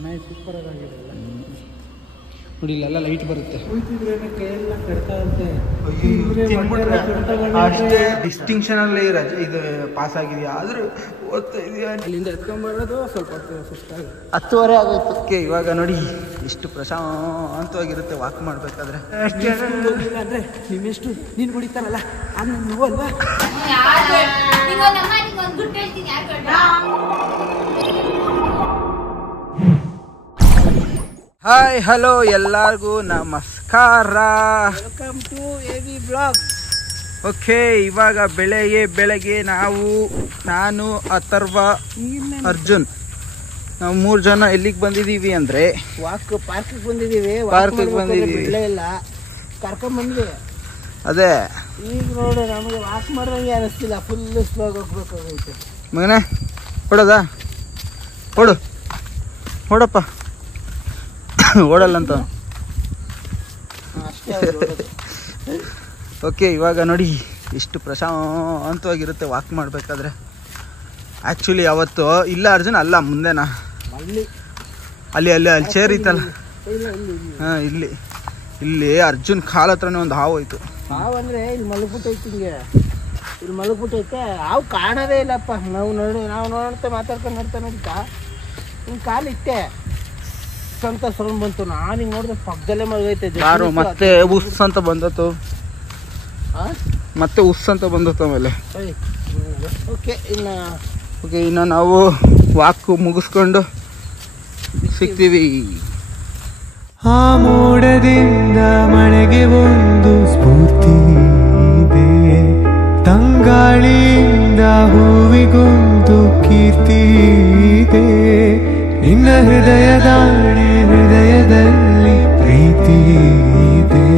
ಚೆನ್ನಾಗಿ ಸೂಪರ್ ಆಗಿದೆ ನೋಡಿ ಇಲ್ಲೆಲ್ಲ ಲೈಟ್ ಬರುತ್ತೆ. ಕೈಯೆಲ್ಲ ಕಟ್ತಾ ಇರುತ್ತೆ. ಅಷ್ಟೇ ಡಿಸ್ಟಿಂಕ್ಷನ್ ಅಲ್ಲಿ ಇದು ಪಾಸ್ ಆಗಿದೆಯಾ ಆದ್ರೂ ಓದ್ತಾ ಇದೆಯಾ. ಅಲ್ಲಿಂದ ಎತ್ಕೊಂಡ್ಬರೋದು ಸ್ವಲ್ಪ ಸುಸ್ತಾಗಿ 10:30 ಆಗೋಯ್ತು. ಇವಾಗ ನೋಡಿ ಎಷ್ಟು ಪ್ರಶಾಂತವಾಗಿರುತ್ತೆ ವಾಕ್ ಮಾಡ್ಬೇಕಾದ್ರೆ. ಅಂದ್ರೆ ನಿಮ್ಮೆಷ್ಟು ನೀನು ಕುಡಿತಾರಲ್ಲ ಅದು ನೋವು ಅಲ್ವಾ. ಹಾಯ್ ಹಲೋ ಎಲ್ಲರಿಗೂ ನಮಸ್ಕಾರ. Welcome to AV blog. Okay, ಇವಾಗ ಬೆಳಗ್ಗೆ ನಾನು ಅಥರ್ವ ಅರ್ಜುನ್ ನಾವು 3 ಜನ ಎಲ್ಲಿಗೆ ಬಂದಿದ್ದೀವಿ ಅಂದರೆ ಪಾರ್ಕಿಗೆ ಬಂದಿದ್ದೀವಿ. ಇಲ್ಲ ಕರ್ಕೊಂಡ್ ಬಂದ್ವಿ. ಅದೇ ಈಗ ನೋಡು ನಮಗೆ ವಾಕ್ ಮಾಡೋಂಗೆ ಅನಿಸ್ತಿಲ್ಲ, ಫುಲ್ ಸ್ಲೋ ಹೋಗ್ಬೇಕಾಗೈತೆ. ಮಗನೇ ಹೊಡೋದಾ? ಹೊಡಪ್ಪ. ಓಡಲ್ಲಂತ. ಓಕೆ, ಇವಾಗ ನೋಡಿ ಎಷ್ಟು ಪ್ರಶಾಂತವಾಗಿರುತ್ತೆ ವಾಕ್ ಮಾಡಬೇಕಾದ್ರೆ. ಆ್ಯಕ್ಚುಲಿ ಅವತ್ತು ಇಲ್ಲ ಅರ್ಜುನ್, ಅಲ್ಲ ಮುಂದೆನಾ ಅಲ್ಲಿ ಚೇರ್ ಇತ್ತಲ್ಲ. ಹಾಂ, ಇಲ್ಲಿ ಅರ್ಜುನ್ ಕಾಲ ಹತ್ರನೇ ಒಂದು ಹಾವು ಹೋಯ್ತು. ಹಾವು ಅಂದರೆ ಇಲ್ಲಿ ಮಲಗ್ಬಿಟ್ಟೈತಿ. ಇಲ್ಲಿ ಮಲಗ್ಬಿಟ್ಟೈತೆ. ಹಾವು ಕಾಣೋದೇ ಇಲ್ಲಪ್ಪ. ನಾವು ನೋಡ್ತಾ ಮಾತಾಡ್ಕೊಂಡು ನೋಡ್ತಾ ಹಿಂಗೆ ಕಾಲಿಟ್ಟೆ ಅಂತ ಸೌಂಡ್ ಬಂತು. ನಾನು ಹಿಂಗೆ ನೋಡಿದ್ರೆ ಪಕ್ಕದಲ್ಲೇ ಮಲಗೈತೆ. ಯಾರು ಮತ್ತೆ ಉಸ್ ಅಂತ ಬಂದತ್ತು. ಮತ್ತೆ ಉಸ್ ಅಂತ ಬಂದತ್ತು. ಆಮೇಲೆ ಓಕೆ, ಇನ್ನು ನಾವು ವಾಕ್ ಮುಗಿಸ್ಕೊಂಡು ಸಿಗ್ತೀವಿ. ಆ ಮೋಡದಿಂದ ಮಳೆಗೆ ಒಂದು ಸ್ಫೂರ್ತಿ ಇದೆ, ತಂಗಾಳಿಯಿಂದ ಹೂವಿಗೊಂದು ಕೀರ್ತಿ ಇದೆ. ನಿನ್ನ ಹೃದಯದಲ್ಲಿ ಪ್ರೀತಿ ಇದೆ.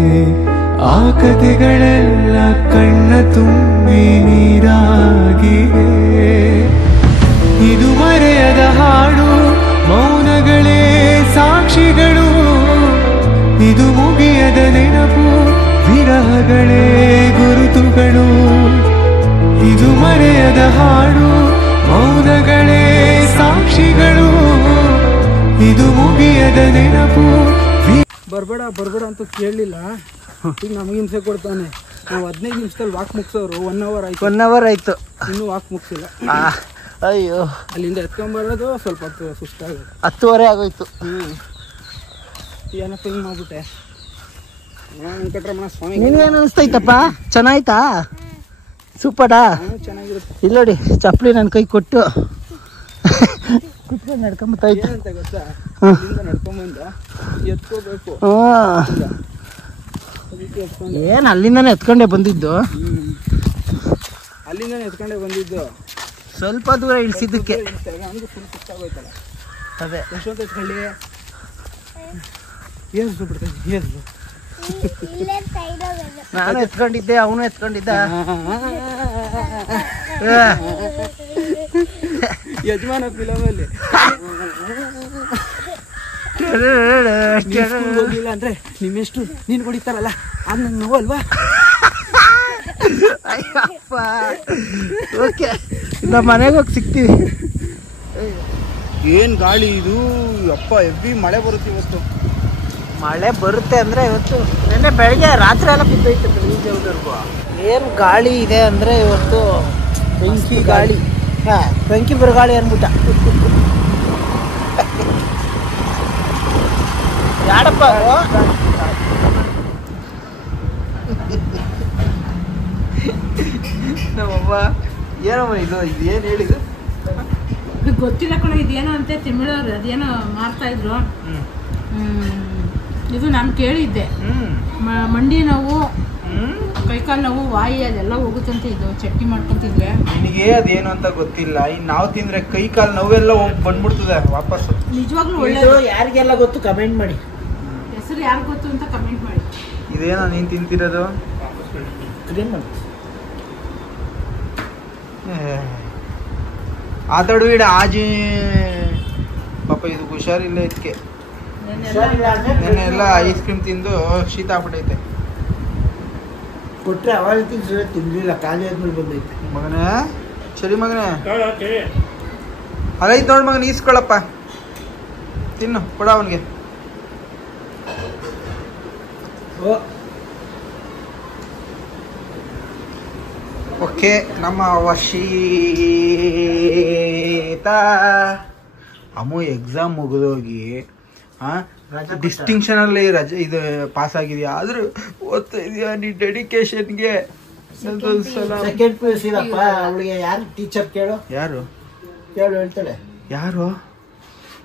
ಆ ಕಥೆಗಳೆಲ್ಲ ಕಣ್ಣ ತುಂಬಿ ನೀರಾಗಿವೆ. ಇದು ಮರೆಯದ ಹಾಡು, ಮೌನಗಳೇ ಸಾಕ್ಷಿಗಳು. ಇದು ಮುಗಿಯದ ನೆನಪು, ವಿರಹಗಳೇ ಗುರುತುಗಳು. ಇದು ಮರೆಯದ ಹಾಡು, ಮೌನಗಳೇ ಸಾಕ್ಷಿಗಳು. ಇದು ಮುಗಿಯದ ನೆನಪು. ಬರ್ಬೇಡ ಅಂತ ಕೇಳಲಿಲ್ಲ. ಈಗ ನಮಗೆ ಹಿಂಸೆ ಕೊಡ್ತಾನೆ. ನಾವು 15 ನಿಮಿಷದಲ್ಲಿ ವಾಕ್ ಮುಗಿಸೋರು 1 ಅವರ್ ಆಯ್ತು. ಇನ್ನೂ ವಾಕ್ ಮುಗಿಸಿಲ್ಲ. ಅಯ್ಯೋ, ಅಲ್ಲಿಂದ ಎತ್ಕೊಂಡ್ಬರೋದು ಸ್ವಲ್ಪ ಸುಸ್ತಾಗಿದೆ. 10:30 ಆಗೋಯ್ತು. ಏನಪ್ಪ ಹಿಂಗೆ ಮಾಡ್ಬಿಟ್ಟೆ. ವೆಂಕಟರಮಣ ಸ್ವಾಮಿ, ನಿನ್ಗೇನು ಅನಿಸ್ತೈತಪ್ಪ? ಚೆನ್ನಾಯ್ತಾ? ಸೂಪರಾ? ಚೆನ್ನಾಗಿರುತ್ತೆ. ಇಲ್ಲ ನೋಡಿ, ಚಪ್ಪಲಿ ನನ್ನ ಕೈ ಕೊಟ್ಟು ಕುತ್ಕೊಂಡು ನಡ್ಕೊಂಬತ್ತೈತೆ. ಏನಂತ ಗೊತ್ತಾ, ನಡ್ಕೊಂಬಂದ ಎತ್ಕೋಬೇಕು. ಏನು ಅಲ್ಲಿಂದನೇ ಎತ್ಕೊಂಡೇ ಬಂದಿದ್ದು. ಅಲ್ಲಿಂದನೇ ಎತ್ಕೊಂಡೇ ಬಂದಿದ್ದು. ಸ್ವಲ್ಪ ದೂರ ಇಳಿಸಿದ್ದಕ್ಕೆ ಫುಲ್ ಸುತ್ತಾಗೋಯ್ತಲ್ಲ. ಅದೇ ಎಷ್ಟೊಂತ ಎತ್ಕೊಳ್ಳಿ. ಏನ್ಸು ಬಿಡ್ತೈತಿ. ನಾನು ಎತ್ಕೊಂಡಿದ್ದೆ, ಅವನು ಎತ್ಕೊಂಡಿದ್ದ. ಯಜಮಾನ ಫಿಲಮಲ್ಲಿ ಹೋಗಿಲ್ಲ ಅಂದ್ರೆ ನಿಮ್ಮೆಷ್ಟು ನೀನು ಕುಡಿತಾರಲ್ಲ ಅದು ನಂಗೆ ನೋವು ಅಲ್ವಾ. ಅಯ್ಯಪ್ಪ. ಓಕೆ, ನಮ್ಮ ಮನೆಗೆ ಹೋಗಿ ಸಿಗ್ತೀವಿ. ಏನು ಗಾಳಿ ಇದು ಅಪ್ಪ. ಹೆವಿ ಮಳೆ ಬರುತ್ತೆ ಇವತ್ತು. ಮಳೆ ಬರುತ್ತೆ ಅಂದರೆ ಇವತ್ತು ನೆನ್ನೆ ಬೆಳಗ್ಗೆ ರಾತ್ರಿ ಎಲ್ಲ ಬಿದ್ದೈತೆ. ಬೆಳಗ್ಗೆವರೆಗೂ ಏನು ಗಾಳಿ ಇದೆ ಅಂದರೆ ಇವತ್ತು ಬೆಂಕಿ ಗಾಳಿ. ಬೆಂಕಿ ಬರಗಾಳಿ ಅಂದ್ಬಿಟ್ಟ. ಯಾಡಪ್ಪ ನಮ್ಮಮ್ಮ ಏನಮ್ಮ ಇದು ಏನು ಹೇಳಿದ್ರು ಗೊತ್ತಿಲ್ಲ ಕಣ. ಇದೇನೋ ಅಂತೆ ತಿಮಿಳವ್ರು ಅದೇನೋ ಮಾಡ್ತಾ ಇದ್ರು. ಇದು ನಾನು ಕೇಳಿದ್ದೆ. ಮಂಡಿ ನೋವು, ಕೈಕಾಲು ನೋವು, ವಾಯಿ ಅದೆಲ್ಲ ಹೋಗುತ್ತಂತೆ. ಇದು ಚಟ್ನಿ ಮಾಡ್ಕೊಂತಿದ್ವಿ. ನಿನಗೆ ಅದೇನು ಅಂತ ಗೊತ್ತಿಲ್ಲ. ಇನ್ನು ನಾವು ತಿಂದ್ರೆ ಕೈ ಕಾಲು ನೋವೆಲ್ಲ ಹೋಗಿ ಬಂದ್ಬಿಡ್ತದೆ ವಾಪಸ್. ನಿಜವಾಗ್ಲೂ ಒಳ್ಳೆಯದು. ಯಾರಿಗೆಲ್ಲ ಗೊತ್ತು ಕಮೆಂಟ್ ಮಾಡಿ. ಹೆಸರು ಯಾರು ಗೊತ್ತು ಅಂತ ಕಮೆಂಟ್ ಮಾಡಿ. ಇದೇನೋ ನೀನು ತಿಂತಿರೋದು? ಆತಾಡುವಿಡ ಆಜಿ ಪಾಪ. ಇದು ಹುಷಾರಿಲ್ಲ ಇದಕ್ಕೆ. ನೆನ್ನೆ ಎಲ್ಲ ಐಸ್ ಕ್ರೀಮ್ ತಿಂದು ಶೀತ ಆಗ್ಬಿಟ್ಟೈತೆ. ಕೊಟ್ಟರೆ ಅವಾಗ ತಿನ್ಲಿಲ್ಲ, ಖಾಲಿ ಆದ್ಮೇಲೆ ಬಂದೈತೆ. ಮಗನೇ ಸರಿ ಮಗನೇ, ಅಲ್ಲೈತ್ ನೋಡ್ ಮಗನ ಈಸ್ಕೊಳಪ್ಪ. ತಿನ್ನು ಕೊಡ ಅವನಿಗೆ. ಓಕೆ, ನಮ್ಮ ವಶೀತ ಅಮ್ಮು ಎಕ್ಸಾಮ್ ಮುಗಿದೋಗಿ ಡಿಸ್ಟಿಂಕ್ಷನ್ ಅಲ್ಲಿ ರಜೆ ಇದು ಪಾಸ್ ಆಗಿದ್ಯಾ, ಆದ್ರೂ ಓದ್ತಾ ಇದೀಯಾ ನೀ ಡೆಡಿಕೇಶನ್ಗೆ. ಸೆಕೆಂಡ್ PUC ಅವಳಿಗೆ ಯಾರು ಟೀಚರ್ ಕೇಳು? ಯಾರು ಕೇಳು ಹೇಳ್ತಾಳೆ. ಯಾರು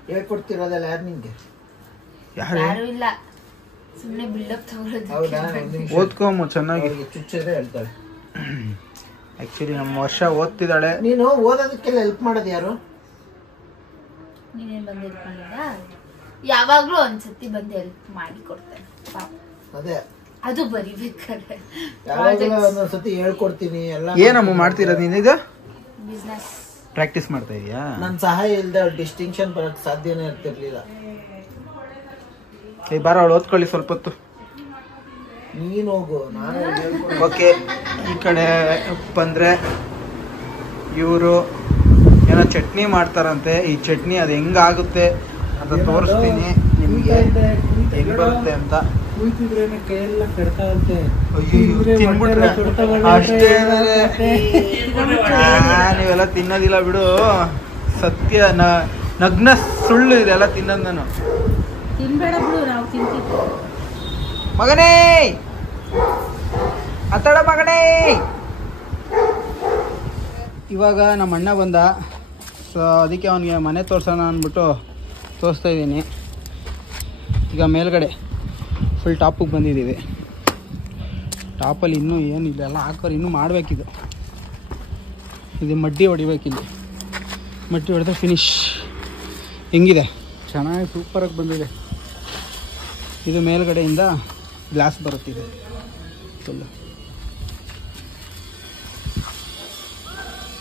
ಹೇಳ್ಕೊಡ್ತಿರೋದಲ್ಲ ಯಾರು ನಿಂಗೆ? ಯಾರು ಇಲ್ಲ, ಸುಮ್ಮನೆ ಬಿಲ್ಡಪ್ ತಗೊಳ್ಳೋದು. ಹೌದಾ? ಓದ್ಕೊಮ್ಮ ಚೆನ್ನಾಗಿ. ಚುಚ್ಚಿದ್ರೆ ಹೇಳ್ತಾಳೆ. ಆಕ್ಚುಲಿ ನಮ್ಮ ವರ್ಷ ಓದ್ತಿದ್ದಾಳೆ. ನೀನು ಓದೋದಕ್ಕೆಲ್ಲ ಹೆಲ್ಪ್ ಮಾಡೋದು ಯಾರು? ನೀನೇನ್ ಬಂದು ಹೆಲ್ಪ್ ಮಾಡಿದ? ಯಾವಾಗ್ಲೂ ಒಂದ್ಸತಿ ಬಂದು ಹೆಲ್ಪ್ ಮಾಡಿ ಕೊಡ್ತೇನೆ. ಅದೇ ಅದು ಬರಿಬೇಕಾದ್ರೆ ಯಾವಾಗಲೂ ಒಂದೊಂದ್ಸತಿ ಹೇಳ್ಕೊಡ್ತೀನಿ ಎಲ್ಲ. ಏನಮ್ಮ ಮಾಡ್ತಿರೋದು ನೀನು? ಈಗ ಬಿಸ್ನೆಸ್ ಪ್ರಾಕ್ಟೀಸ್ ಮಾಡ್ತಾ ಇದೀಯಾ? ನನ್ನ ಸಹಾಯ ಇಲ್ಲದೆ ಡಿಸ್ಟಿಂಕ್ಷನ್ ಬರಕ್ ಸಾಧ್ಯನೇ ಇರ್ತಿರ್ಲಿಲ್ಲ. ಬಾರ ಅವಳು ಓದ್ಕೊಳ್ಳಿ ಸ್ವಲ್ಪ ಹೊತ್ತು. ನೀನು ಹೋಗು, ನಾನು ಓಕೆ, ಈ ಕಡೆ ಬಂದರೆ ಇವರು ಏನೋ ಚಟ್ನಿ ಮಾಡ್ತಾರಂತೆ. ಈ ಚಟ್ನಿ ಅದು ಹೆಂಗಾಗುತ್ತೆ ಅಂತ ತೋರಿಸ್ತೀನಿ ನಿಮಗೆ, ಹೆಂಗ್ ಬರುತ್ತೆ ಅಂತ. ಕೈಯೆಲ್ಲ ಕಡ್ತಾವಂತೆ. ತಿನ್ಬಿಟ್ರೆ ಅಷ್ಟೇ, ನೀವೆಲ್ಲ ತಿನ್ನೋದಿಲ್ಲ ಬಿಡು. ಸತ್ಯ ನಗ್ನ ಸುಳ್ಳು ಇದೆಲ್ಲ ತಿನ್ನೋದು. ನಾನು ತಿನ್ಬೇಡ ಬಿಡು, ನಾವು ತಿಂತೀವಿ. ಮಗನೇ ಅತ್ತಡ ಮಗನೇ. ಇವಾಗ ನಮ್ಮ ಅಣ್ಣ ಬಂದ, ಸೊ ಅದಕ್ಕೆ ಅವನಿಗೆ ಮನೆ ತೋರ್ಸೋಣ ಅಂದ್ಬಿಟ್ಟು ತೋರಿಸ್ತಾ ಇದ್ದೀನಿ. ಈಗ ಮೇಲ್ಗಡೆ ಫುಲ್ ಟಾಪಿಗೆ ಬಂದಿದ್ದೀವಿ. ಟಾಪಲ್ಲಿ ಇನ್ನೂ ಏನಿಲ್ಲ, ಎಲ್ಲ ಹಾಕೋರು ಇನ್ನೂ ಮಾಡಬೇಕಿದು. ಇದು ಮಡ್ಡಿ ಹೊಡಿಬೇಕಿಲ್ಲಿ, ಮಡ್ಡಿ ಹೊಡೆದ್ರೆ ಫಿನಿಶ್. ಹೆಂಗಿದೆ? ಚೆನ್ನಾಗಿ ಸೂಪರಾಗಿ ಬಂದಿದೆ. ಇದು ಮೇಲ್ಗಡೆಯಿಂದ ಗ್ಲಾಸ್ ಬರುತ್ತಿದೆ ಫುಲ್ಲು.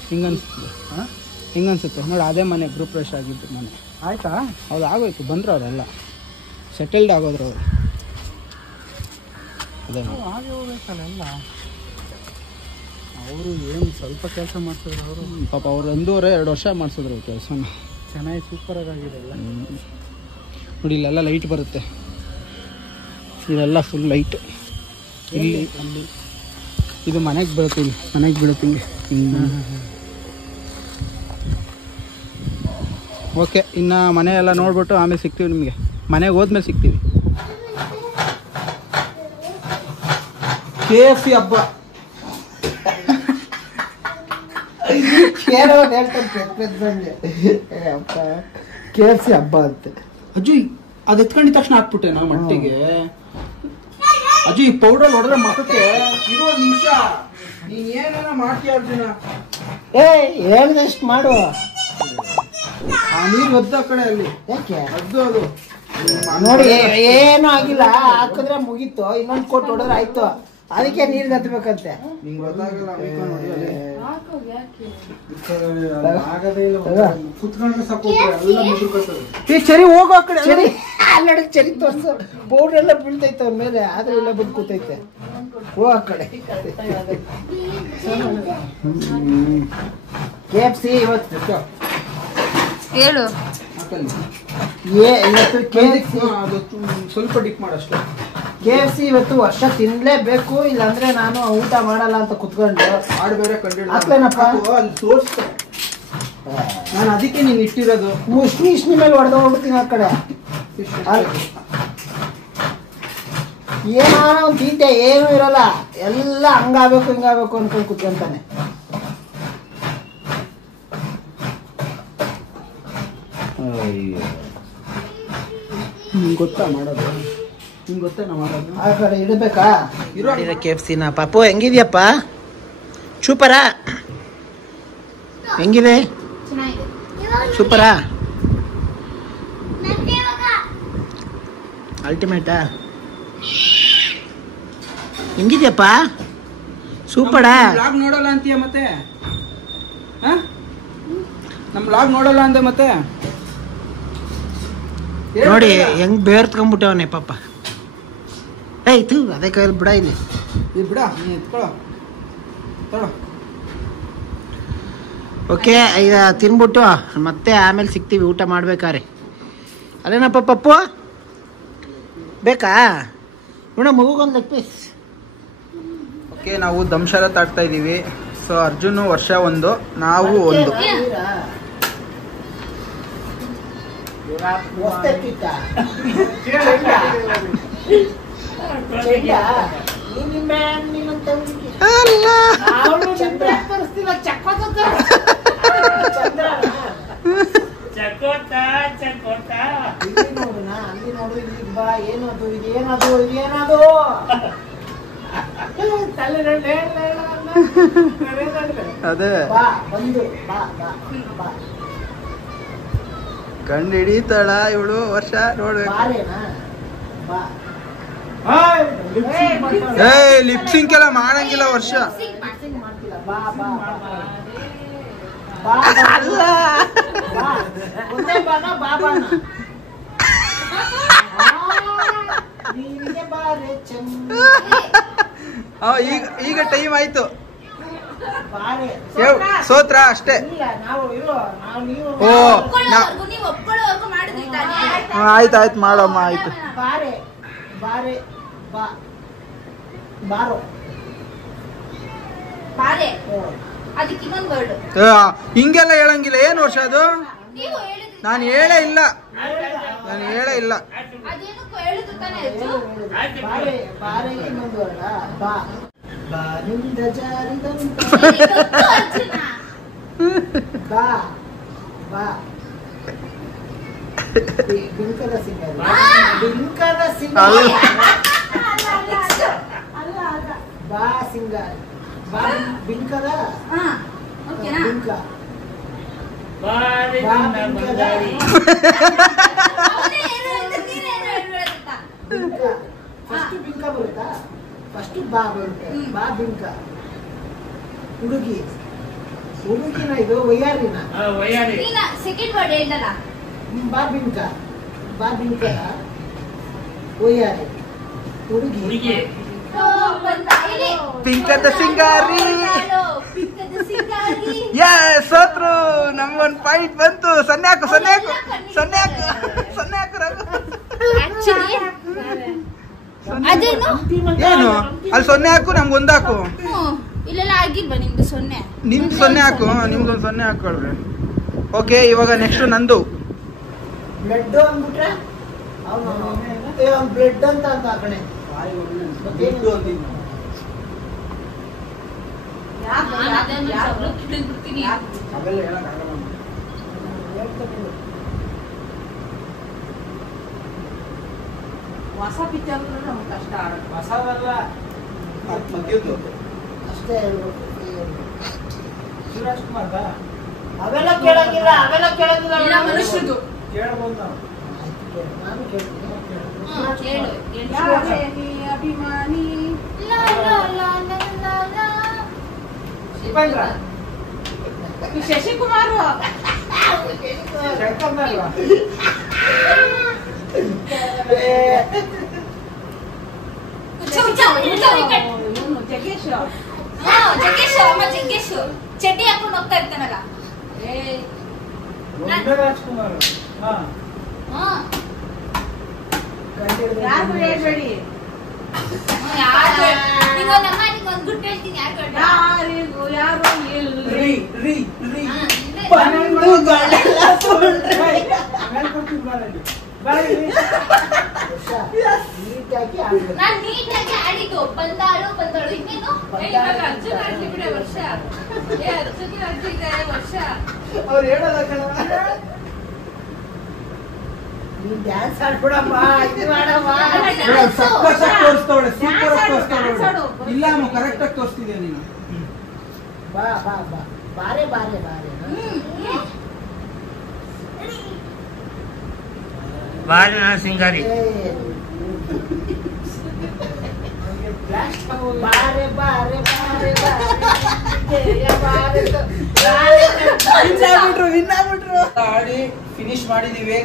ಹಿಂಗನ್ಸುತ್ತೆ. ಹಾಂ, ಹಿಂಗನ್ಸುತ್ತೆ ನೋಡಿ. ಅದೇ ಮನೆ ಗ್ರೂಪ್ ರಶ್ ಆಗಿದ್ದು ಮನೆ. ಆಯಿತಾ? ಹೌದು, ಆಗೋಯ್ತು. ಬಂದರು ಅವರೆಲ್ಲ, ಸೆಟಲ್ಡ್ ಆಗೋದ್ರು ಅವರು. ಅದೇ ಹಾಗೆ ಹೋಗ್ಬೇಕಲ್ಲ ಎಲ್ಲ. ಅವರು ಏನು ಸ್ವಲ್ಪ ಕೆಲಸ ಮಾಡಿಸಿದ್ರು ಅವರು. ಪಾಪ ಅವ್ರು 1.5-2 ವರ್ಷ ಮಾಡಿಸಿದ್ರು ಕೆಲಸನ. ಚೆನ್ನಾಗಿ ಸೂಪರಾಗಿದೆ ಎಲ್ಲ. ನೋಡಿ ಇಲ್ಲೆಲ್ಲ ಲೈಟ್ ಬರುತ್ತೆ, ಇದೆಲ್ಲ ಫುಲ್ ಲೈಟ್. ಇಲ್ಲಿ ಅಲ್ಲಿ ಇದು ಮನೆಗೆ ಬರುತ್ತೆ, ಇಲ್ಲಿ ಮನೆಗೆ ಬೀಳುತ್ತೆ ಹಿಂಗೆ. ಓಕೆ, ಇನ್ನು ಮನೆ ಎಲ್ಲ ನೋಡ್ಬಿಟ್ಟು ಆಮೇಲೆ ಸಿಗ್ತೀವಿ ನಿಮಗೆ. ಮನೆಗೆ ಹೋದ್ಮೇಲೆ ಸಿಗ್ತೀವಿ. KFC ಹಬ್ಬ KFC ಹಬ್ಬ ಅಂತೆ. ಅಜ್ಜು ಅದು ಎತ್ಕೊಂಡಿದ ತಕ್ಷಣ ಹಾಕ್ಬಿಟ್ಟೆ ನಾವು ಮಟ್ಟಿಗೆ. ಅಜ್ಜು ಈ ಪೌಡರ್ ಹೊಡೆದ್ರೆ ಮಕ್ಕಕ್ಕೆ ಇರೋ ನಿಮಿಷ ನೀನ್ ಏನೇನೋ ಮಾಡ್ತೀಯ ಅರ್ಜುನ. ಹೇಳ್ದಷ್ಟು ಮಾಡು. ಆ ನೀರು ಒದ್ದ ಕಡೆ ಅಲ್ಲಿ ಯಾಕೆ ಅದ್ದು ಅದು ನೋಡಿ, ಏನೂ ಆಗಿಲ್ಲ. ಹಾಕಿದ್ರೆ ಮುಗೀತು, ಇನ್ನೊಂದು ಕೊಟ್ಟು ಹೊಡೆದ್ರೆ ಆಯ್ತು. ಅದಕ್ಕೆ ನೀರು ಹತ್ಬೇಕಂತೆ. ನಿಂಗೆ ಗೊತ್ತಾಗಲ್ಲ. ಚರಿ ಹೋಗೋ ಆ ಕಡೆ. ಚರಿ ಅಲ್ಲಡ, ಚರಿ ತೋರ್ಸು. ಪೌಡ್ರ್ ಎಲ್ಲ ಬೀಳ್ತೈತೆ ಅವ್ರ ಮೇಲೆ, ಆದ್ರೆ ಎಲ್ಲ ಬಂದು ಕೂತೈತೆ. ಹೋ ಆ ಕಡೆ. KFC ಇವತ್ತು ಹೇಳು. ಇವತ್ತು KFC ಸ್ವಲ್ಪ ಡಿಪ್ ಮಾಡಷ್ಟೇ. KFC ಇವತ್ತು ವರ್ಷ ತಿನ್ಲೇಬೇಕು, ಇಲ್ಲಾಂದ್ರೆ ನಾನು ಊಟ ಮಾಡಲ್ಲ ಅಂತ ಕುತ್ಕೊಂಡು ಹಾಡು ಬೇರೆ ಕಂಡು ಹಾಕ್ಲೇನಪ್ಪ. ಅಲ್ಲಿ ತೋರಿಸ್ತೆ ನಾನು, ಅದಕ್ಕೆ ನೀನು ಇಟ್ಟಿರೋದು. ಮುಷ್ಣಿ ಮೇಲೆ ಹೊಡೆದು ಹೋಗ್ಬಿಡ್ತೀನಿ ಆ ಕಡೆ. ಏನಾರ ಒಂದು ತೀಟೆ ಏನೂ ಇರಲ್ಲ, ಎಲ್ಲ ಹಂಗಾಗಬೇಕು ಹಿಂಗಾಗಬೇಕು ಅನ್ಕೊಂಡು ಕುತ್ಕೊಂತಾನೆ. ನಿಂಗೆ ಗೊತ್ತಾ ಮಾಡೋದು? ನಿಂಗೆ ಗೊತ್ತಾ ನಾವು ಮಾಡೋದು? ಆ ಕಡೆ ಇಡಬೇಕಾ? ಇರೋ KFC ನ ಪಾಪು ಹೆಂಗಿದ್ಯಪ್ಪ? ಸೂಪರಾ? ಹೆಂಗಿದೆ? ಸೂಪರಾ? ಅಲ್ಟಿಮೇಟಾ? ಹೆಂಗಿದ್ಯಪ್ಪ? ಸೂಪರಾ? ಬ್ಲಾಗ್ ನೋಡಲ್ಲ ಅಂತೀಯ ಮತ್ತೆ? ನಮ್ಮ ಬ್ಲಾಗ್ ನೋಡಲ್ಲ ಅಂದೆ ಮತ್ತೆ? ನೋಡಿ ಹೆಂಗ್ ಬೇರ್ತ್ಕೊಂಡ್ಬಿಟ್ಟವನೆ ಪಾಪ. ಆಯ್ತು, ಅದೇ ಕೈಯಲ್ಲಿ ಬಿಡ. ಇಲ್ಲಿ ಬಿಡ, ನೀನು ಎತ್ಕೊಳ್ಳೋ. ತಗೊಳ್ಳೋ. ಓಕೆ, ಈಗ ತಿನ್ಬಿಟ್ಟು ಮತ್ತೆ ಆಮೇಲೆ ಸಿಗ್ತೀವಿ ಊಟ ಮಾಡ್ಬೇಕಾರೆ. ಅಲ್ಲೇನಪ್ಪ ಪಪ್ಪು ಬೇಕಾ ಇವಣ ಮಗುಗೊಂದು ಲೆಗ್ ಪೀಸ್. ಓಕೆ, ನಾವು ದಂಶರತ್ ಆಡ್ತಾ ಇದ್ದೀವಿ. ಸೊ ಅರ್ಜುನ್ ವರ್ಷ 1, ನಾವು 1. ಅದೇ ಕಂಡು ಹಿಡಿತಾಳ ಇವಳು ವರ್ಷ ನೋಡ್ಬೇಕು. ಲಿಪ್ಸಿಂಕ್ ಎಲ್ಲ ಮಾಡಂಗಿಲ್ಲ ವರ್ಷ. ಈಗ ಟೈಮ್ ಆಯ್ತು. ಸೋತ್ರ ಅಷ್ಟೇ. ಓ ಆಯ್ತು ಮಾಡಮ್ಮ. ಆಯ್ತು ಹಿಂಗೆಲ್ಲ ಹೇಳಂಗಿಲ್ಲ. ಏನ್ ವರ್ಷ ಅದು? ನಾನು ಹೇಳೇ ಇಲ್ಲ. ಫಸ್ಟ್ ಬಾ ಬರುತ್ತೆ. ಬಾ ಬಿಂಕ ಹುಡುಗಿನ ಇದು ವಯ್ಯಾರಿನ ಸೆಕೆಂಡ್ ವರ್ಡ್ ಹೇಳಿದಲ್ಲ. ಬಾ ಬಿಂಕ ವಯ್ಯಾರಿ ಹುಡುಗಿ ಪಿಂಕದ ಸಿಂಗಾರಿ. ಸೋತ್ರು. ನಮ್ಗೊಂದು ಪಾಯಿಂಟ್ ಬಂತು. ಸನ್ಯಾಕು ಏನು ಅಲ್ಲಿ 0 ಹಾಕು, ನಮ್ಗೊಂದು ಹಾಕು. ಇಲ್ಲೆಲ್ಲ ಆಗಿಲ್ವಾ ನಿಮ್ದು 0? ನಿಮ್ದು 0 ಹಾಕು, ನಿಮ್ದೊಂದು 0 ಹಾಕೊಳ್ರಿ. ಓಕೆ, ಇವಾಗ ನೆಕ್ಸ್ಟ್ ನಂದು. ಬ್ಲಡ್ ಅಂದ್ಬಿಟ್ರೆ ಬ್ಲಡ್ ಅಂತ ಆ ಕಡೆ ಹೊಸ ಪಿಕ್ಚರ್ ನಮ್ಗೆ ಕಷ್ಟ ಆಡೋದು. ಹೊಸವಲ್ಲ ಅಷ್ಟೇ ಹೇಳ್ಬೇಕು. ಶಿವರಾಜ್ ಕುಮಾರ್ ಅವೆಲ್ಲ ಕೇಳಂಗಿಲ್ಲ. ಮನುಷ್ಯದು ಕೇಳ್ಬೋದು ನಾವು. ನಾನು ಕೇಳ್ತೀನಿ. ಅಭಿಮಾನಿ ಶಶಿಕುಮಾರ್ ಜಗ್ಗೇಶ್ ಚಡ್ಡಿ ಹಾಕೊಂಡು ಹೋಗ್ತಾ ಇರ್ತಾನಲ್ಲ. ರಾಜ್ಕುಮಾರ್ ಯಾರು ಹೇಳ್ಬೇಡಿ. ನಿಂಗೊಂದು ಗುಟ್ಟು ಹೇಳ್ತೀನಿ. ಯಾರಿಗೂ ಯಾರು ಇಲ್ರಿ. ನಾನ್ ನೀಟಾಗಿ ಆಡಿದ್ದು. ಬಂದಾಳು ಇನ್ನೇನು ಅರ್ಜುನ್ ಆಡ್ಲಿ ಬಿಡ ವರ್ಷ. ಅರ್ಜುನ್ ಆಡ್ತಿದ್ದಾರೆ ವರ್ಷ. ಅವ್ರು ಹೇಳೋದ ಡ್ಯಾನ್ಸ್ ಆಡ್ಬಿಡಮ್ಮ. ತೋರಿಸ್ತವಳೆ, ಸೂಪರ್ ಆಗಿ ತೋರಿಸ್ತವಳೆ. ಇಲ್ಲ ಕರೆಕ್ಟ್ ಆಗಿ ತೋರಿಸ್ತಿದ್ಯಾ ನೀನು. ಬಾ ಬಾರೆ ಬಾರಿನ ಸಿಂಗಾರಿ. ಆಡಿ ಫಿನಿಶ್ ಮಾಡಿದೀವಿ.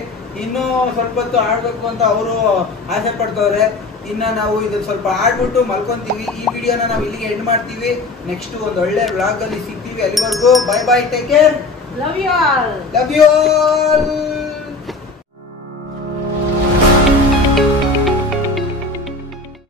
ಇನ್ನೂ ಸ್ವಲ್ಪ ಹೊತ್ತು ಆಡ್ಬೇಕು ಅಂತ ಅವರು ಆಸೆ ಪಡ್ತವ್ರೆ. ಇನ್ನ ನಾವು ಇದನ್ನ ಸ್ವಲ್ಪ ಆಡ್ಬಿಟ್ಟು ಮಲ್ಕೊಂತೀವಿ. ಈ ವಿಡಿಯೋನ ನಾವು ಇಲ್ಲಿಗೆ ಎಂಡ್ ಮಾಡ್ತೀವಿ. ನೆಕ್ಸ್ಟ್ ಒಂದು ಒಳ್ಳೆ ವ್ಲಾಗ್ ಅಲ್ಲಿ ಸಿಗ್ತೀವಿ. ಅಲ್ಲಿವರೆಗೂ bye bye, take care, love you all. Love you all.